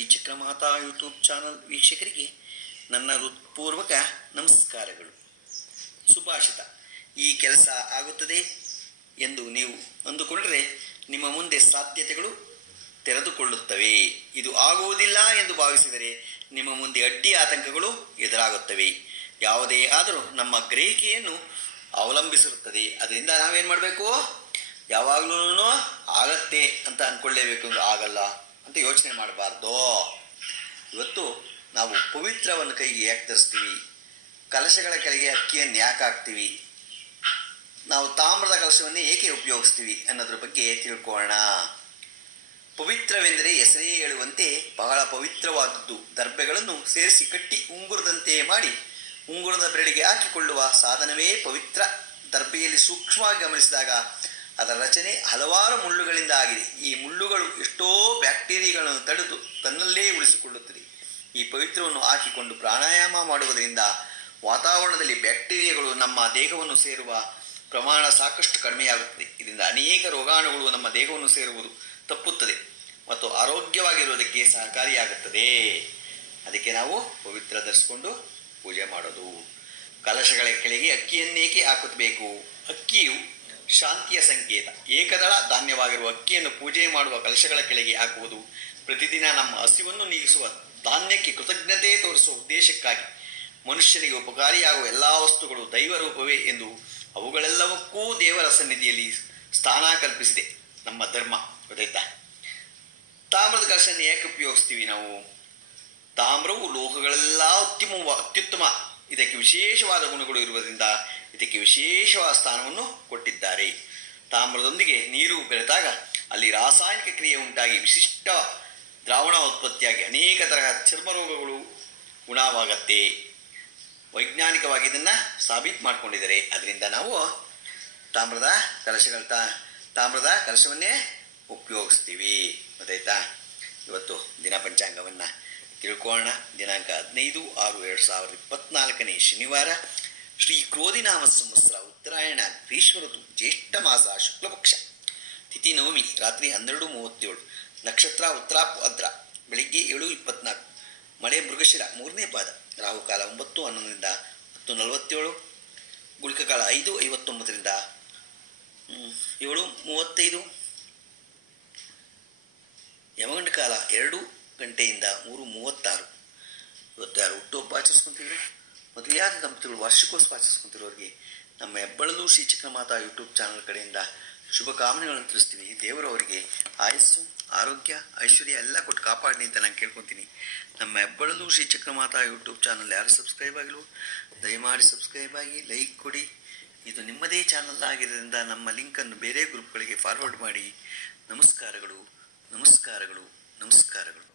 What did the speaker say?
Shri Chakramata YouTube channel ವೀಕ್ಷಕರಿಗೆ ನನ್ನ ಹೃತ್ಪೂರ್ವಕ ನಮಸ್ಕಾರಗಳು. ಸುಭಾಷಿತ. ಈ ಕೆಲಸ ಆಗುತ್ತದೆ ಎಂದು ನೀವು ಅಂದುಕೊಂಡರೆ ನಿಮ್ಮ ಮುಂದೆ ಸಾಧ್ಯತೆಗಳು ತೆರೆದುಕೊಳ್ಳುತ್ತವೆ. ಇದು ಆಗುವುದಿಲ್ಲ ಎಂದು ಭಾವಿಸಿದರೆ ನಿಮ್ಮ ಮುಂದೆ ಅಡ್ಡಿ ಆತಂಕಗಳು ಎದುರಾಗುತ್ತವೆ. ಯಾವುದೇ ಆದರೂ ನಮ್ಮ ಗ್ರಹಿಕೆಯನ್ನು ಅವಲಂಬಿಸಿರುತ್ತದೆ. ಅದರಿಂದ ನಾವೇನು ಮಾಡಬೇಕು? ಯಾವಾಗಲೂ ಆಗತ್ತೆ ಅಂತ ಅಂದ್ಕೊಳ್ಳೇಬೇಕು ಆಗಲ್ಲ. ಅಂತ ಯೋಚನೆ ಮಾಡಬಾರ್ದು. ಇವತ್ತು ನಾವು ಪವಿತ್ರವನ್ನು ಕೈಗೆ ಯಾಕೆ ತರಿಸ್ತೀವಿ ಕಲಶಗಳ ಕೆಳಗೆ ಅಕ್ಕಿಯನ್ನು ಯಾಕೆ ಹಾಕ್ತೀವಿ? ನಾವು ತಾಮ್ರದ ಕಲಶವನ್ನು ಏಕೆ ಉಪಯೋಗಿಸ್ತೀವಿ ಅನ್ನೋದ್ರ ಬಗ್ಗೆ ತಿಳ್ಕೋಣ ಪವಿತ್ರವೆಂದರೆ ಹೆಸರೇ ಹೇಳುವಂತೆ ಬಹಳ ಪವಿತ್ರವಾದದ್ದು. ದರ್ಬೆಗಳನ್ನು ಸೇರಿಸಿ ಕಟ್ಟಿ ಉಂಗುರದಂತೆ ಮಾಡಿ ಉಂಗುರದ ಬೆರಳಿಗೆ ಹಾಕಿಕೊಳ್ಳುವ ಸಾಧನವೇ ಪವಿತ್ರ. ದರ್ಬೆಯಲ್ಲಿ ಸೂಕ್ಷ್ಮವಾಗಿ ಗಮನಿಸಿದಾಗ ಅದರ ರಚನೆ ಹಲವಾರು ಮುಳ್ಳುಗಳಿಂದ ಆಗಿದೆ. ಈ ಮುಳ್ಳುಗಳು ಎಷ್ಟೋ ಬ್ಯಾಕ್ಟೀರಿಯಾಗಳನ್ನು ತಡೆದು ತನ್ನಲ್ಲೇ ಉಳಿಸಿಕೊಳ್ಳುತ್ತದೆ ಈ ಪವಿತ್ರವನ್ನು ಹಾಕಿಕೊಂಡು ಪ್ರಾಣಾಯಾಮ ಮಾಡುವುದರಿಂದ ವಾತಾವರಣದಲ್ಲಿ ಬ್ಯಾಕ್ಟೀರಿಯಾಗಳು ನಮ್ಮ ದೇಹವನ್ನು ಸೇರುವ ಪ್ರಮಾಣ ಸಾಕಷ್ಟು ಕಡಿಮೆಯಾಗುತ್ತದೆ. ಇದರಿಂದ ಅನೇಕ ರೋಗಾಣುಗಳು ನಮ್ಮ ದೇಹವನ್ನು ಸೇರುವುದು ತಪ್ಪುತ್ತದೆ ಮತ್ತು ಆರೋಗ್ಯವಾಗಿರುವುದಕ್ಕೆ ಸಹಕಾರಿಯಾಗುತ್ತದೆ. ಅದಕ್ಕೆ ನಾವು ಪವಿತ್ರ ಧರಿಸಿಕೊಂಡು ಪೂಜೆ ಮಾಡೋದು. ಕಲಶಗಳ ಕೆಳಗೆ ಅಕ್ಕಿಯನ್ನೇಕೆ ಹಾಕಬೇಕು ಅಕ್ಕಿಯು ಶಾಂತಿಯ ಸಂಕೇತ. ಏಕದಳ ಧಾನ್ಯವಾಗಿರುವ ಅಕ್ಕಿಯನ್ನು ಪೂಜೆ ಮಾಡುವ ಕಲಶಗಳ ಕೆಳಗೆ ಹಾಕುವುದು ಪ್ರತಿದಿನ ನಮ್ಮ ಹಸಿವನ್ನು ನೀಗಿಸುವ ಧಾನ್ಯಕ್ಕೆ ಕೃತಜ್ಞತೆ ತೋರಿಸುವ ಉದ್ದೇಶಕ್ಕಾಗಿ. ಮನುಷ್ಯನಿಗೆ ಉಪಕಾರಿಯಾಗುವ ಎಲ್ಲ ವಸ್ತುಗಳು ದೈವ ರೂಪವೇ ಎಂದು ಅವುಗಳೆಲ್ಲವಕ್ಕೂ ದೇವರ ಸನ್ನಿಧಿಯಲ್ಲಿ ಸ್ಥಾನ ಕಲ್ಪಿಸಿದೆ. ನಮ್ಮ ಧರ್ಮ. ಗೊತ್ತಾಯ್ತಾ? ತಾಮ್ರದ ಕಲಶವನ್ನು ಏಕೆ ಉಪಯೋಗಿಸ್ತೀವಿ ನಾವು? ತಾಮ್ರವು ಲೋಹಗಳೆಲ್ಲ ಅತ್ಯುತ್ತಮ ಅತ್ಯುತ್ತಮ ಇದಕ್ಕೆ ವಿಶೇಷವಾದ ಗುಣಗಳು ಇರುವುದರಿಂದ ಇದಕ್ಕೆ ವಿಶೇಷವಾದ ಸ್ಥಾನವನ್ನು ಕೊಟ್ಟಿದ್ದಾರೆ. ತಾಮ್ರದೊಂದಿಗೆ ನೀರು ಬೆರೆತಾಗ ಅಲ್ಲಿ ರಾಸಾಯನಿಕ ಕ್ರಿಯೆ ಉಂಟಾಗಿ ವಿಶಿಷ್ಟ ದ್ರಾವಣ ಉತ್ಪತ್ತಿಯಾಗಿ ಅನೇಕ ತರಹ ಚರ್ಮ ರೋಗಗಳು ಗುಣವಾಗತ್ತೆ ವೈಜ್ಞಾನಿಕವಾಗಿ ಇದನ್ನು ಸಾಬೀತು ಮಾಡಿಕೊಂಡಿದ್ದಾರೆ. ಅದರಿಂದ ನಾವು ತಾಮ್ರದ ಕಲಶಗಳ ತಾಮ್ರದ ಕಲಶವನ್ನೇ ಉಪಯೋಗಿಸ್ತೀವಿ. ಗೊತ್ತಾಯ್ತಾ? ಇವತ್ತು ದಿನ ಪಂಚಾಂಗವನ್ನು ತಿಳ್ಕೊಳ್ಳೋಣ. ದಿನಾಂಕ ಹದಿನೈದು ಆರು ಎರಡು ಸಾವಿರದ ಇಪ್ಪತ್ನಾಲ್ಕನೇ ಶನಿವಾರ, ಶ್ರೀ ಕ್ರೋಧಿನಾಮ ಸಂವತ್ಸರ ಉತ್ತರಾಯಣ ಋತು ಜ್ಯೇಷ್ಠ ಮಾಸ ಶುಕ್ಲಪಕ್ಷ. ತಿಥಿ ನವಮಿ ರಾತ್ರಿ ಹನ್ನೆರಡು ಮೂವತ್ತೇಳು, ನಕ್ಷತ್ರ ಉತ್ತರಾಭದ್ರ ಬೆಳಿಗ್ಗೆ ಏಳು ಇಪ್ಪತ್ನಾಲ್ಕು, ಮಳೆ ಮೃಗಶಿರ ಮೂರನೇ ಪಾದ, ರಾಹುಕಾಲ ಒಂಬತ್ತು ಹನ್ನೊಂದರಿಂದ ಹತ್ತು ನಲವತ್ತೇಳು ಗುಳಿಕ ಕಾಲ ಐದು ಐವತ್ತೊಂಬತ್ತರಿಂದ ಏಳು ಮೂವತ್ತೈದು, ಯಮಗಂಡ ಕಾಲ ಎರಡು ಗಂಟೆಯಿಂದ ಮೂರು ಮೂವತ್ತಾರು. ಇವತ್ತು ಯಾರು ಹುಟ್ಟುಹಬ್ಬ ಆಚರಿಸ್ಕೊಂತಿದ್ರು ಮೊದಲಿಯಾದ ದಂಪತಿಗಳು ವಾರ್ಷಿಕೋತ್ಸವ ಆಚರಿಸ್ಕೊಂತಿರೋರಿಗೆ ನಮ್ಮ ಹೆಬ್ಬಳಲು ಶ್ರೀ ಚಕ್ರಮಾತಾ ಯೂಟ್ಯೂಬ್ ಚಾನಲ್ ಕಡೆಯಿಂದ ಶುಭಕಾಮನೆಗಳನ್ನು ತಿಳಿಸ್ತೀನಿ. ದೇವರು ಅವರಿಗೆ ಆಯಸ್ಸು, ಆರೋಗ್ಯ, ಐಶ್ವರ್ಯ ಎಲ್ಲ ಕೊಟ್ಟು ಕಾಪಾಡಲಿ ಅಂತ ನಾನು ಕೇಳ್ಕೊತೀನಿ. ನಮ್ಮ ಹೆಬ್ಬಳಲು ಶ್ರೀ ಚಕ್ರಮಾತಾ ಯೂಟ್ಯೂಬ್ ಚಾನಲ್ ಯಾರು ಸಬ್ಸ್ಕ್ರೈಬ್ ಆಗಿಲ್ಲ ದಯಮಾಡಿ ಸಬ್ಸ್ಕ್ರೈಬ್ ಆಗಿ, ಲೈಕ್ ಕೊಡಿ. ಇದು ನಿಮ್ಮದೇ ಚಾನಲ್ ಆಗಿರೋದ್ರಿಂದ ನಮ್ಮ ಲಿಂಕನ್ನು ಬೇರೆ ಗ್ರೂಪ್ಗಳಿಗೆ ಫಾರ್ವರ್ಡ್ ಮಾಡಿ. ನಮಸ್ಕಾರಗಳು ನಮಸ್ಕಾರಗಳು ನಮಸ್ಕಾರಗಳು.